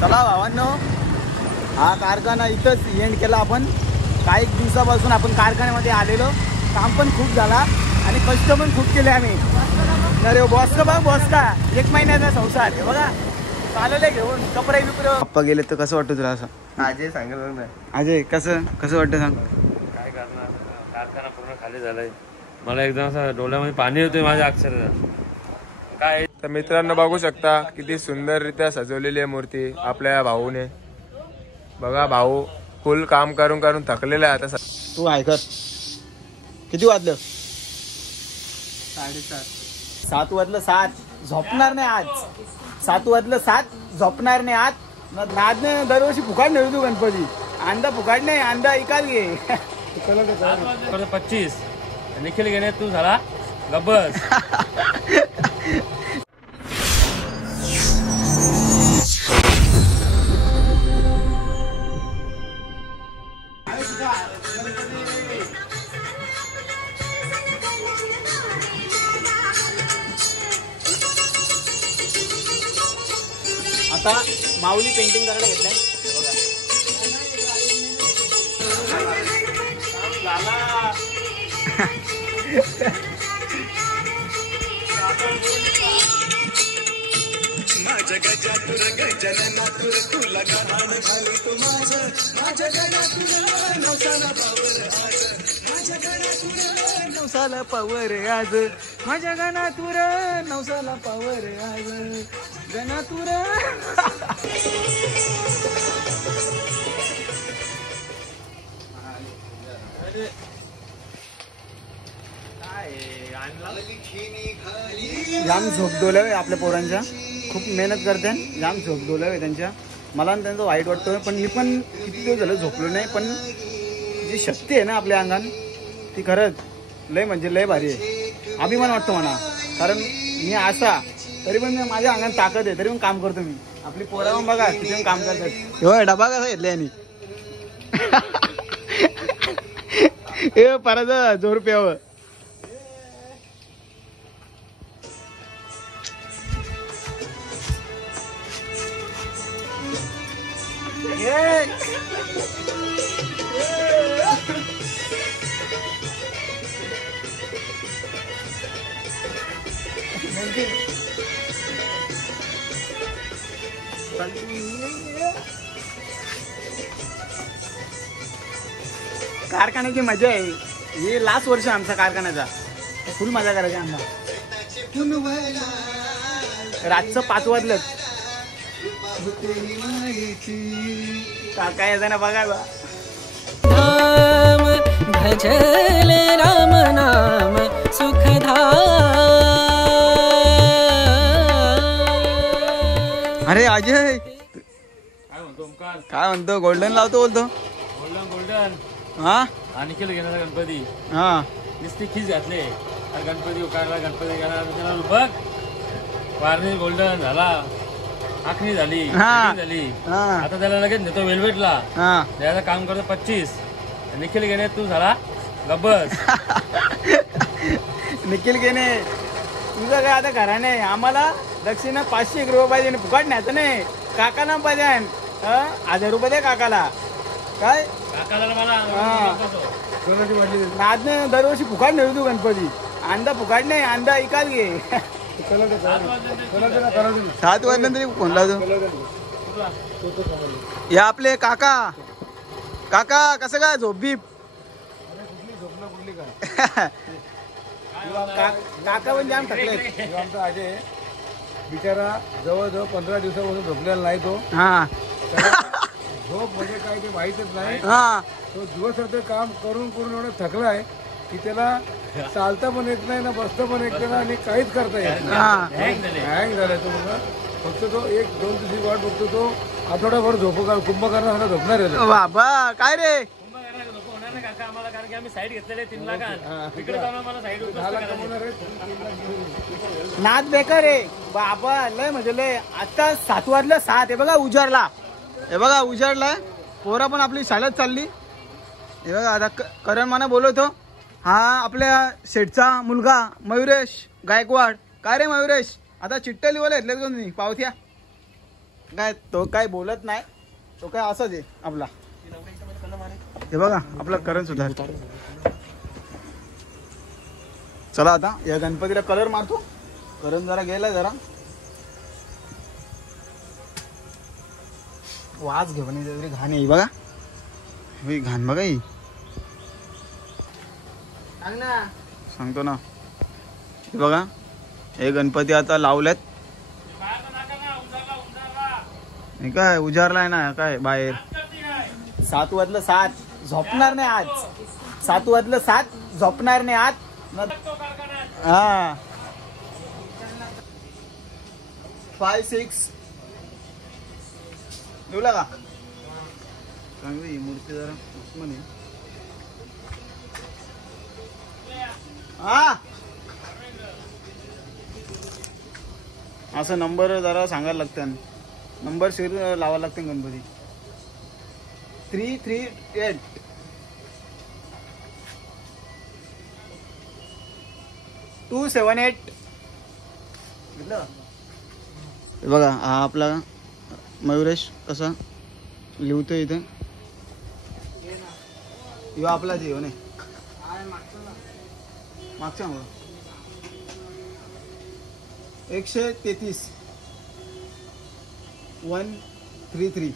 चला भावांनो, हा कारखाना इथंच एंड केला आपण. काही दिवसापासून आपण कारखान्यामध्ये आलेलो, काम पण खूप झाला आणि कष्ट पण खूप केले आम्ही. तर बॉस का बघ, बॉस का 1 महिन्याचा संसार हे बघा चालले घेऊन कपडे बिपरे. पप्पा गेले तर कसं वाटतं तुला? असं अजय सांगितलं ना. अजय कसं वाटतं सांग? काय करणार, कारखाना पूर्ण खाली झालाय. मला एकदम असं डोळ्यामध्ये पाणी येतोय माझ्या अक्षरशः. काय तर मित्रांनो बघू शकता किती सुंदररित्या सजवलेली आहे मूर्ती आपल्या भाऊने. बघा भाऊ फुल काम करून करून थकलेला आहे आता. तू ऐकत किती वाजलं? 7:30. 7 वाजलं 7. झोपणार नाही आज. 7 वाजलं 7 झोपणार नाही आज. नादने दरवर्षी फुकाट नाही तू गणपती. अंदा फुकाट नाही, अंदा इकाल घे. 25 निखिल घेणे तू झाला गब्बस. आता माऊली पेंटिंग करायला घेतलाय माझ्या गजातुर गजननातुर तुला गहाण झाली तू माझ्या गजातुर नवसाला पावर आज. माझ्या गणातुर नवसाला पावर आज. माझ्या गणातुर नवसाला पावर आज. गणातुर जाम झोप डोलावे आपल्या पोरांच्या. खूप मेहनत करते, जाम झोप डोलावे त्यांच्या. मला त्यांचं वाईट वाटतं, पण मी पण किती दिवस झालं झोपलो नाही. पण जी शक्ती आहे ना आपल्या अंगात ती खरंच लय म्हणजे लय भारी आहे. अभिमान वाटतो मला, कारण मी असा तरी पण माझ्या अंगात ताकद आहे, तरी पण काम करतो मी. आपली पोरं बघा किती पण काम करतात. हो डबा कसा घेतला यांनी. ए परत जोर प्यावं. कारखान्याची मजा आहे ही. लास्ट वर्ष आमचा कारखान्याचा. फुल मजा करायची आम्हाला. रातचं 5 वाजलं काका येताना बघायला. धाम भजले राम नाम सुखधाम. अरे अजय काय म्हणतो ओमकार? काय म्हणतो? गोल्डन लावतो बोलतो. गोल्डन हा निखिल घेण्याचा गणपती हा नुसती खीज घातले. अरे गणपती उकारला, गणपती गेला, त्याला बघ वारणी गोल्डन झाला, आखणी झाली, झाली. आता त्याला लगेच नेतो वेलवेटला. त्याचं काम करतो 25. निखिल घेणे तू झाला गब्बस. निखिल घेणे तुझं काय आता घराने. आम्हाला दक्षिणा 500 रुपये पाहिजे. फुकाट न्यायचं नाही. काकाला पाहिजे 1000 रुपये दे काकाला. काय काकाला मला नादने दरवर्षी फुकाट नेतो तू गणपती. अंदा फुकाट नाही, अंदा इकाल घे. 7 वाजल्यानंतर फोन लावतो. या आपले काका. काका कसं काय झोप बीप? काका पण जाम थकले. आमचा अजय बिचारा जवळजवळ 15 दिवसापासून झोपलेला नाही तो. हा झोप म्हणजे काय ते माहीतच नाही. हा तो दिवसरात्र काम करून करून एवढा थकलाय की त्याला चालता पण येत नाही ना, बसता पण येत नाही आणि काहीच करता येत नाही. हँग झालाय तो. बघा फक्त तो 1-2 दिवशी वाट बघतो. तो आठवडाभर कुंभकर्णाला झोपणार आहे बाबा. काय रे आम्हाला, कारण की आम्ही साईड घेतलेले 3 लाखात. इकडे जाऊन आम्हाला साईड नाद बेकार आहे बाबा. लय म्हणजे लय. आता 7 वाजलं 7. हे बघा उजाडला. हे बघा उजाडलाय. पोरा पण आपली शाळेत चालली. हे बघा आता करण माना बोलवतो. हा आपल्या शेठचा मुलगा मयुरेश गायकवाड. काय रे मयुरेश, आता चिट्ट्या लिवायला घेतल्यात का तुम्ही पावत्या? काय तो काय बोलत नाही, तो काय असंच आहे आपला. हे बघा आपला करण सुधार. चला आता या गणपतीला कलर मारतो. करण जरा गेला जरा वाज घेऊन तरी घाण आहे बघा. ही घाण बघा ही सांगतो ना. हे बघा हे गणपती आता लावल्यात. हे काय उजारलाय ना काय बाहेर. 7 वाजलं 7 झोपणार नाही आज. 7 वाजलं 7 झोपणार नाही आज. हा 5 6 ठेवला का चांगली मूर्ती जरा म्हणे. हा असं नंबर जरा सांगायला लागतं. नंबर शिर लावायला लागते गणपती. 338 278. बघा हा आपला मयुरेश कसा लिहतो इथे. यो आपला जीव नाही मागच्या मग 133 133.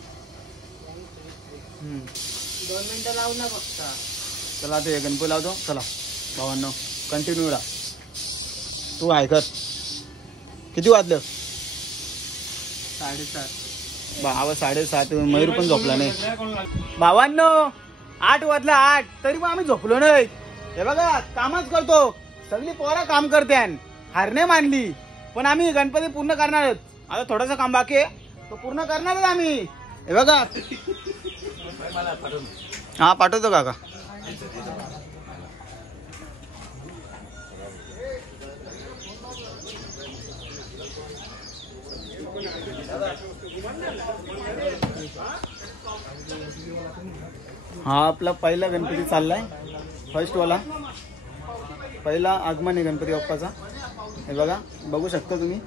2 मिनिटं लावू ना फक्त. चला ते गणपती लावतो. चला भावांनो कंटिन्यू राहा. तू आहे कर. किती वाजलं 7:30. भावा 7:30. मयूर पण झोपला नाही. भावांनो 8 वाजला 8 तरी पण आम्ही झोपलो नाही. हे बघा कामच करतो. सगळी पोरं काम करते. हार नाही मानली पण आम्ही गणपती पूर्ण करणार आहोत. आता थोडासा काम बाकी आहे तो पूर्ण करणार आहोत आम्ही. हे बघा हा पाठवतो काका. हा आपला पहिला गणपती चाललाय. फर्स्ट वाला पहिला आगमन आहे गणपती बाप्पाचा. हे बघा बघू शकता तुम्ही.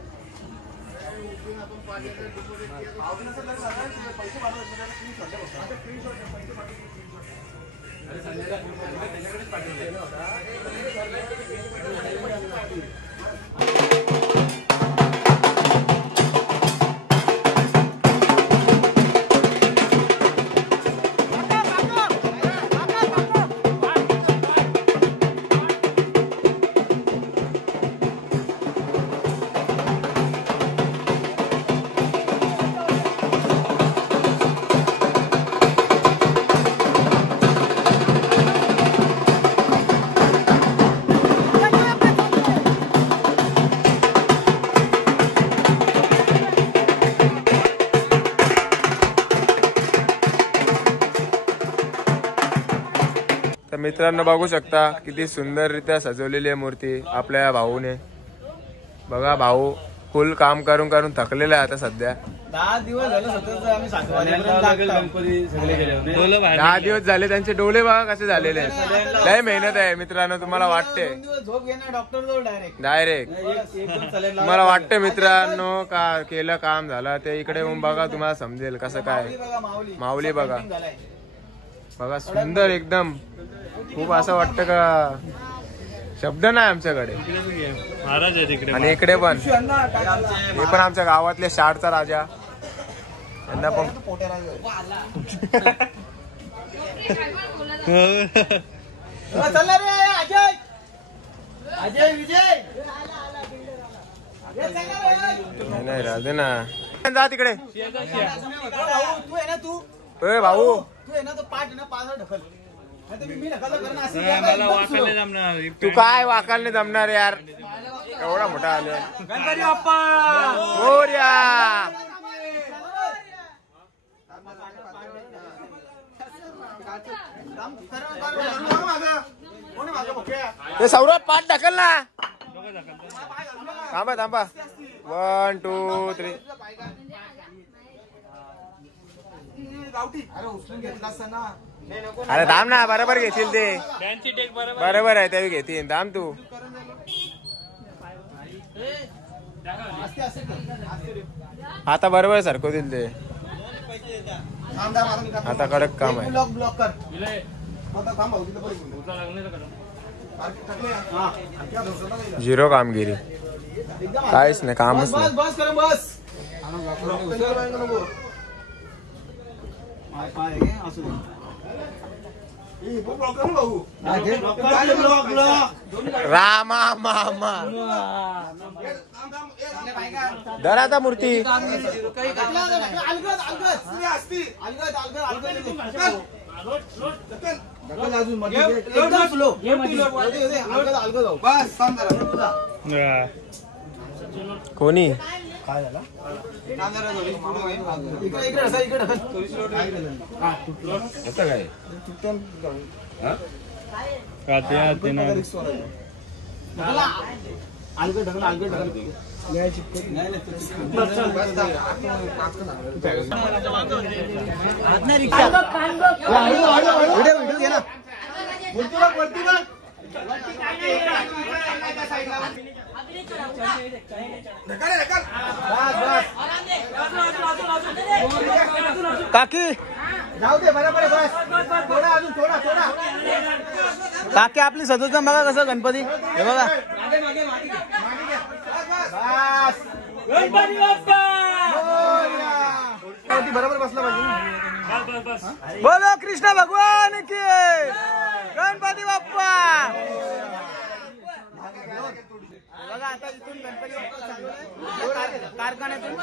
तर मित्रांनो बघू शकता किती सुंदररित्या सजवलेली आहे मूर्ती आपल्या भाऊने. बघा भाऊ फुल काम करून करून थकलेला आहे आता सध्या. 10 दिवस झाले सतत आम्ही 7 वाजेपर्यंत गणपती सगळे गेले. 10 दिवस झाले त्यांचे डोळे बघा कसे झालेले आहेत. लय मेहनत आहे मित्रांनो. तुम्हाला वाटते 2 दिवस झोप घेणार डॉक्टर जवळ डायरेक्ट. डायरेक्ट तुम्हाला वाटतं मित्रांनो का केलं काम झालं ते इकडे येऊन बघा तुम्हाला समजेल कसं काय. माऊली बघा बघा सुंदर एकदम. खूप असं वाटतं का शब्द नाही आमच्याकडे. महाराज आहे तिकडे. आणि इकडे पण हे पण आमच्या गावातले शाळचा राजा. त्यांना पण चला रे अजय अजय विजय. नाही राहते ना. जा तिकडे तू आहे ना तू भाऊ. तू आहे ना तो पाठ आहे ना पाच ढकल. मी ढकल कर ना मला वाकायला जमणार. तू काय वाकाल नाही जमणार यार. एवढा मोठा आले गणपती बाप्पा मोरया. ते सौरभ पाठ ढकल ना. थांबा थांबा 1 2 3. अरे थांब ना बरोबर घेतील ते. त्यांची टेक बरोबर. बरोबर आहे ते घेतील. थांब तू. आता बरोबर सरकवतील ते. आता कडक काम आहे. ब्लॉक कर. झिरो कामगिरी, काहीच नाही, कामच नाही. बस कर बस. रामा मामा धर आता मूर्ती. कोणी काय झालं? व्हिडिओ घे ना. काकी जाऊ दे, बरोबर बस. थोडा अजून, थोडा थोडा. काकी आपली सजवतं बघा कसं गणपती. हे बघा गणपती बाप्पा बरोबर बसला पाहिजे. बोलो कृष्ण भगवान की, गणपती बाप्पा. बघा आता इथून गणपती बाप्पा चालू आहे कारखान्यातून.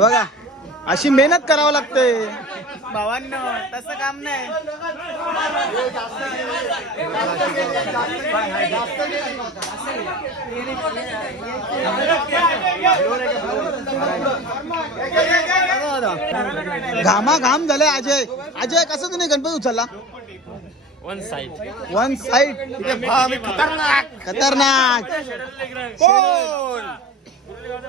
बघा अशी मेहनत करावं लागते भावांनो, तसं काम नाही. घामा घाम झाले. अजय अजय कसं तुम्ही गणपती उचलला? One side. खतरनाक खतरनाक. कोण?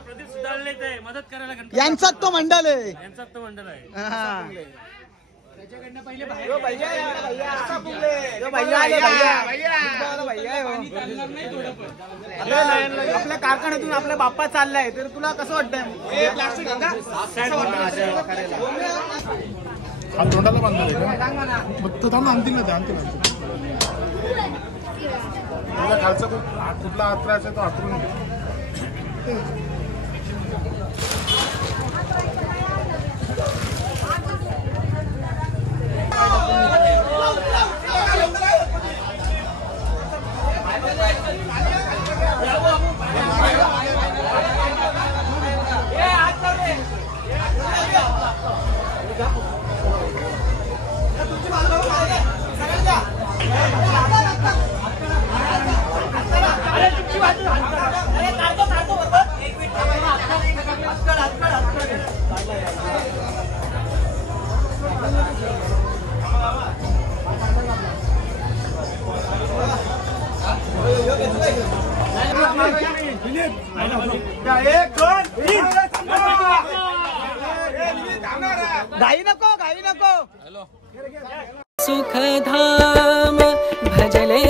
प्रदीप सुधारलेत आहे, मदत करायला गणपती यांचाच तो मंडळ आहे. यांचाच तो मंडळ आहे. आपल्या कारखान्यातून आपल्या बाप्पा चाललाय, तर तुला कसं वाटतंय? तोंडाला बांधलं फक्त थांब, आणतील ना ते, आणतील. खालचा कुठला हात त्रास आहे तो हातरून घाई नको. सुखधाम भजले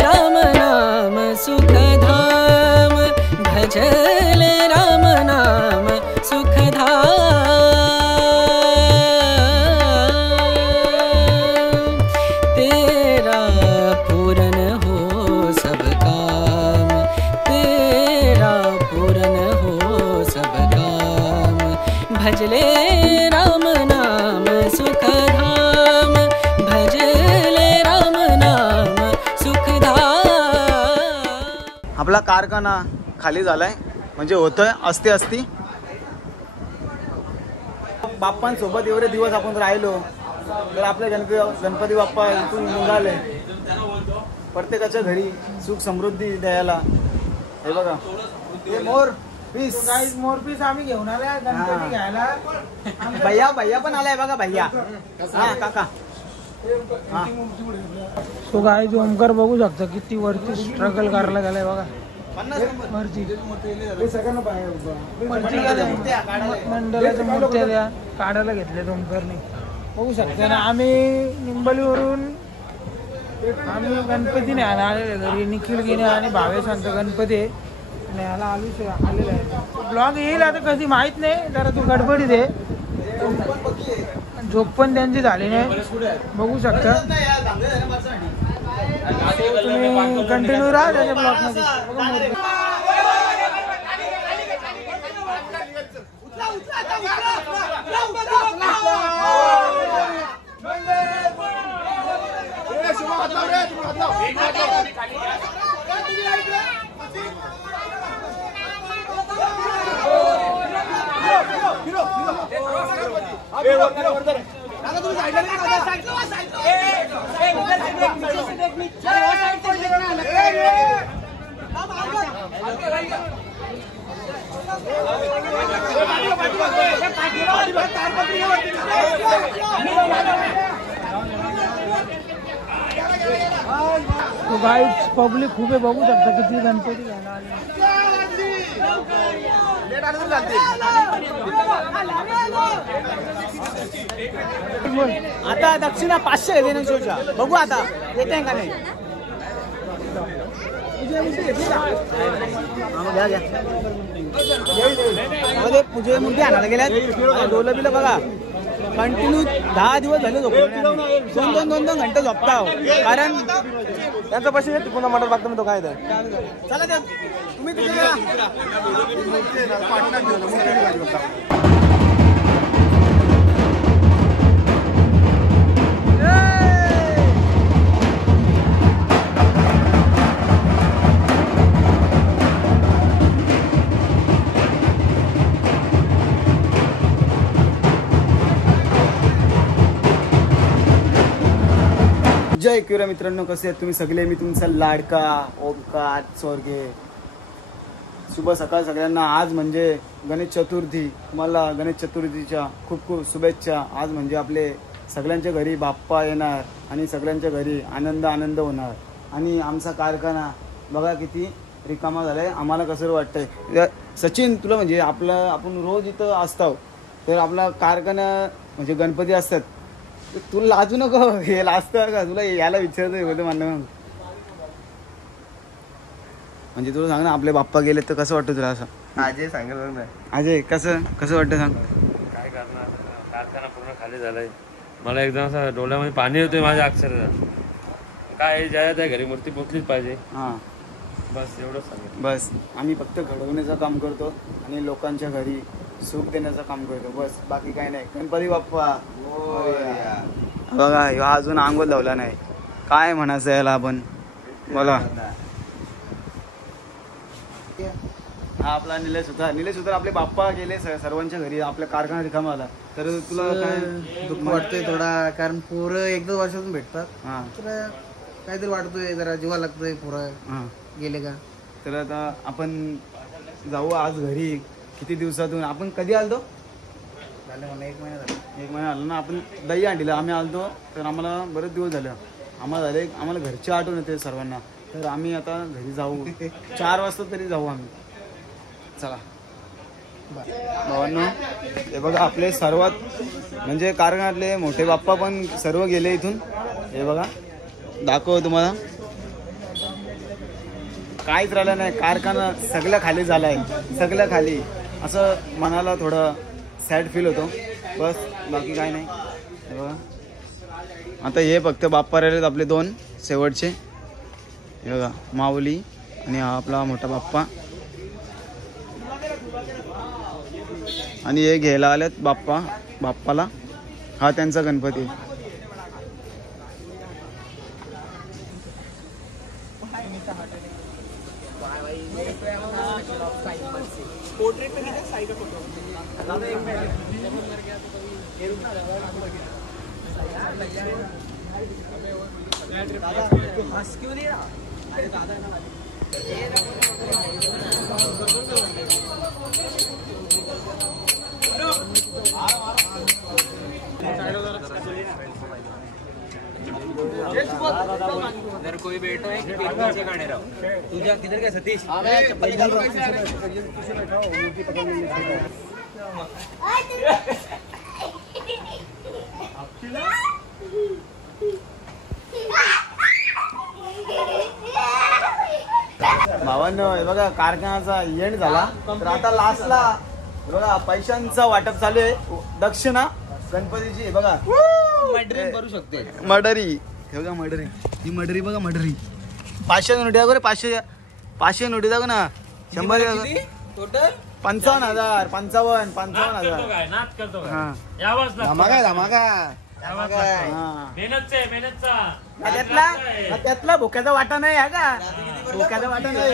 राम नाम, सुखधाम भजले राम नाम, सुखधाम तेरा पूरन हो सब काम, तेरा पूरन हो सब काम, भजले राम नाम सुखधाम, भजले राम नाम सुखधाम. आपला कारखाना खाली झालाय, म्हणजे होतोय असते असती. बाप्पांसोबत एवढे दिवस आपण राहिलो, तर आपले गणपती बाप्पा इथून निघाले प्रत्येकाच्या घरी सुख समृद्धी द्यायला. हे बघा हे मोर पीस, मोर पीस आम्ही घेऊन आलाय गणपती घ्यायला. भैया पण आलाय बघा, भैया. हा काका. सो काय जो ओमकार बघू शकता किती वरती स्ट्रगल करायला गेलाय बघा. मंडळाच्या मूर्त्या द्या काढायला घेतल्या ओमकारने बघू शकता ना. आम्ही निंबलीवरून आम्ही गणपती न्यायला आलेले घरी. निखिल गेले आणि भावेश आमचा गणपती न्यायला आलेला आहे. ब्लॉग येईल आता कधी माहित नाही, जरा तू गडबडीत आहे. झोप पण त्यांची झाली नाही, बघू शकता तुम्ही. कंटिन्यू राहा त्याच्या ब्लॉगमध्ये. तो गाईड पब्लिक खूप आहे, बघू शकता किती गणपती घ्यायला आले. आता दक्षिणा 500 देणे शोच्या, बघू आता येते का नाही. पूजे मुलगी आणायला गेल्यात. डोलं बिलं बघा, कंटिन्यू 10 दिवस झाले झोपलो. 2-2 घंटे झोपता, कारण त्यांचा पैसे पुन्हा मटर बागतो मी तो काय. चला द्या तुम्ही जय एकविरा मित्रांनो, कसे आहेत तुम्ही सगळे. मी तुमचा लाडका ओमकार चोरगे. शुभ सकाळ सगळ्यांना. आज म्हणजे गणेश चतुर्थी. तुम्हाला गणेश चतुर्थीच्या खूप खूप शुभेच्छा. आज म्हणजे आपले सगळ्यांच्या घरी बाप्पा येणार आणि सगळ्यांच्या घरी आनंद होणार. आणि आमचा कारखाना बघा किती रिकामा झालाय. आम्हाला कसं वाटतंय सचिन तुला, म्हणजे आपण रोज इथं असतो, तर आपला कारखाना म्हणजे गणपती असतात, तुला लाजू नको. हे लाजतं का तुला, याला विचारतोय बोलतो म्हणणं. म्हणजे तुला सांग ना, आपले बाप्पा गेले तर कसं वाटतं तुला? असं अजय सांगेल. अजय कसं वाटतं सांग. काय करणार, कारखाना पूर्ण खाली झालाय. मला एकदम असं डोळ्यामध्ये पाणी येतोय माझ्या अक्षरशः. काय ज्या त्या घरी मूर्ती पोचलीच पाहिजे. हां बस एवढंच सांगेल. बस आम्ही फक्त घडवण्याचं काम करतो आणि लोकांच्या घरी सुख देण्याचं काम करतो, बस बाकी काही नाही. गणपती बाप्पा बघा, ह्यो अजून आंघोळ लावला नाही. काय म्हणायचं याला आपण, बोला. हा आपला निलेश होता. आपले बाप्पा गेले सर्वांच्या घरी, आपल्या कारखाना रिकामा आला. तर तुला काय दुःख वाटतंय थोडा, कारण पोरं 1-2 वर्षातून भेटतात. हां तर काहीतरी वाटतोय, जरा जीवा लागतोय पोरं हां गेले का. तर आता आपण जाऊ आज घरी. किती दिवसातून आपण कधी आलतो? झालं मला 1 महिना झाला. 1 महिना आलो ना. आपण दही अंडीला आम्ही आलतो, तर आम्हाला बरेच दिवस झाले. आम्हाला घरची आठवण येते सर्वांना. तर आम्ही आता घरी जाऊ. 4 वाजता तरी जाऊ आम्ही. चला भावांनो, हे बघा आपले सर्वात म्हणजे कारखान्यातले मोठे बाप्पा पण सर्व गेले इथून. हे बघा दाखव तुम्हाला, काहीच राहिलं नाही. कारखाना सगळं खाली झालाय, सगळं खाली. असं मनाला थोडं सॅड फील होतो, बस बाकी काय नाही. हे बघा आता हे फक्त बाप्पा राहिलेत आपले 2 शेवटचे. हे बघा माऊली आणि हा आपला मोठा बाप्पा. आणि हे घ्यायला आलेत बाप्पाला. हा त्यांचा गणपती. इधर कोई बैठा है कि पीछे खड़े रहो. तुझा किधर गया सतीश? भावांनो हे बघा कारखान्याचा एंड झाला तर आता लास्टला बघा पैशांचा वाटप चालू आहे. दक्षिणा गणपतीची हे बघा करू शकते मडरी हे बघा मडरी ही मडरी बघा मडरी 500 नोटी दाखव रे 500 नोटी दाखव ना 100 टोटल 55,000 55,000 नाच करतो हा यावंच धमाका धमाका हा. मेहनतचा त्यातला भोक्याचा वाटा नाही आहे का भोक्याचा वाटा नाही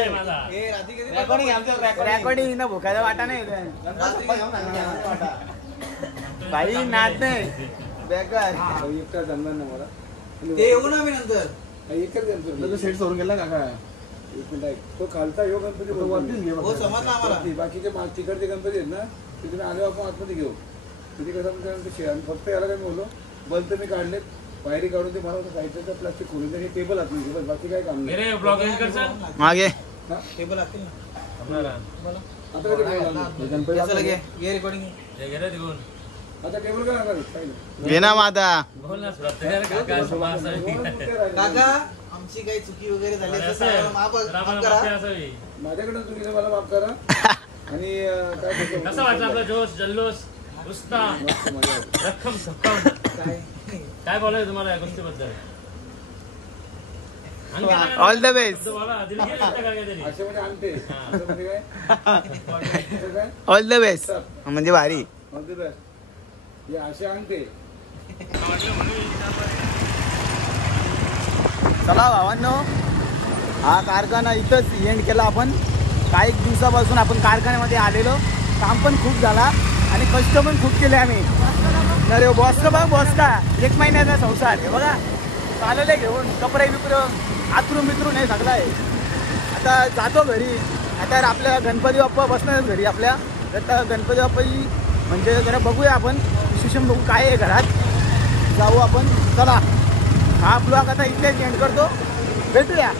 रेकॉर्डिंग ना भोक्याचा वाटा नाही काही नाच नाही बेकार एकटा जमणार ना मला ते येऊ ना मी नंतर एकच गणपती सेट सोडून गेला काका एक मिनिट ऐक. तो खालचा यो गणपती वरतीच घे हो समजला आम्हाला बाकीचे तिकडचे गणपती आहेत ना तिथे आले आपण आतमध्ये घेऊ तिथे कसं आणि फक्त याला काय बोललो बल्ब मी काढले पायरी काढून ते मला साईडचं प्लास्टिक खोलून हे टेबल आत बस बाकी काय काम नाही मागे टेबल असतील ना आता चला घे घे रेकॉर्डिंग आता टेबल काय लागणार काही घे ना माता काका आमची काही चुकी वगैरे झाली असेल तर आम्हाला माफ करा माझ्याकडे तुम्ही मला माफ करा आणि काय कसं वाटलं आपला जोश जल्लोष उत्साह रक्कम सत्तावन्न काय बोलायचं तुम्हाला या गोष्टीबद्दल ऑल द बेस्ट असे म्हणजे आणते असं म्हणजे काय ऑल द बेस्ट म्हणजे भारी म्हणते तर हे असे आणते चला भावांनो हा कारखाना इथंच एंड केला आपण. काही दिवसापासून आपण कारखान्यामध्ये आलेलो काम पण खूप झाला आणि कष्ट पण खूप केले आम्ही. अरे बॉस का बघ बॉस का 1 महिन्याचा संसार हे बघा चालले घेऊन कपडे बिपरं आतरून बितरून हे सगळं आहे. आता जातो घरी. आता आपल्या गणपती बाप्पा बसणार घरी आपल्या आता गणपती बाप्पाची म्हणजे जरा बघूया आपण विशेषण बघू काय आहे घरात जाऊ आपण. चला हा ब्लॉग आता इथेच एंड करतो भेटूया.